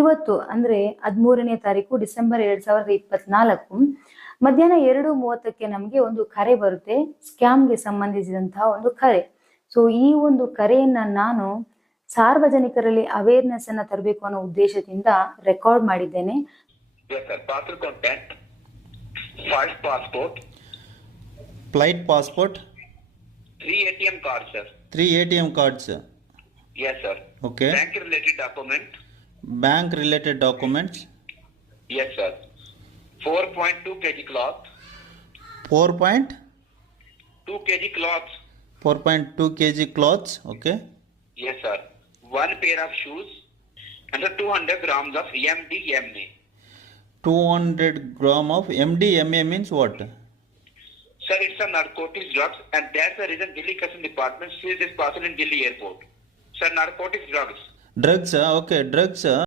ಇವತ್ತು ಅಂದ್ರೆ 13ನೇ ತಾರೀಕು ಡಿಸೆಂಬರ್ 2024 ಮಧ್ಯಾಹ್ನ 2:30ಕ್ಕೆ ನಮಗೆ ಒಂದು ಕರೆ ಬರುತ್ತೆ, ಸ್ಕ್ಯಾಮ್ಗೆ ಸಂಬಂಧಿಸಿದಂತಹ ಒಂದು ಕರೆ. ಸೊ ಈ ಒಂದು ಕರೆಯನ್ನ ನಾನು ಸಾರ್ವಜನಿಕರಲ್ಲಿ ಅವೇರ್ನೆಸ್ ಅನ್ನ ತರಬೇಕು ಅನ್ನೋ ಉದ್ದೇಶದಿಂದ ರೆಕಾರ್ಡ್ ಮಾಡಿದ್ದೇನೆ. Flight passport. 3 ATM cards, sir. 3 ATM cards. Yes, sir. Okay. Bank related document. Bank related documents. Yes, sir. 4.2 kg cloth. 4.2 kg cloth. 4.2 kg cloths. Okay. Yes, sir. 1 pair of shoes and 200 grams of MDMA. 200 gram of MDMA means what? Sir, it's a narcotics drugs, and that's the reason Delhi Customs Department seized this parcel in Delhi airport. Sir, narcotics drugs. Drugs. Okay, drugs.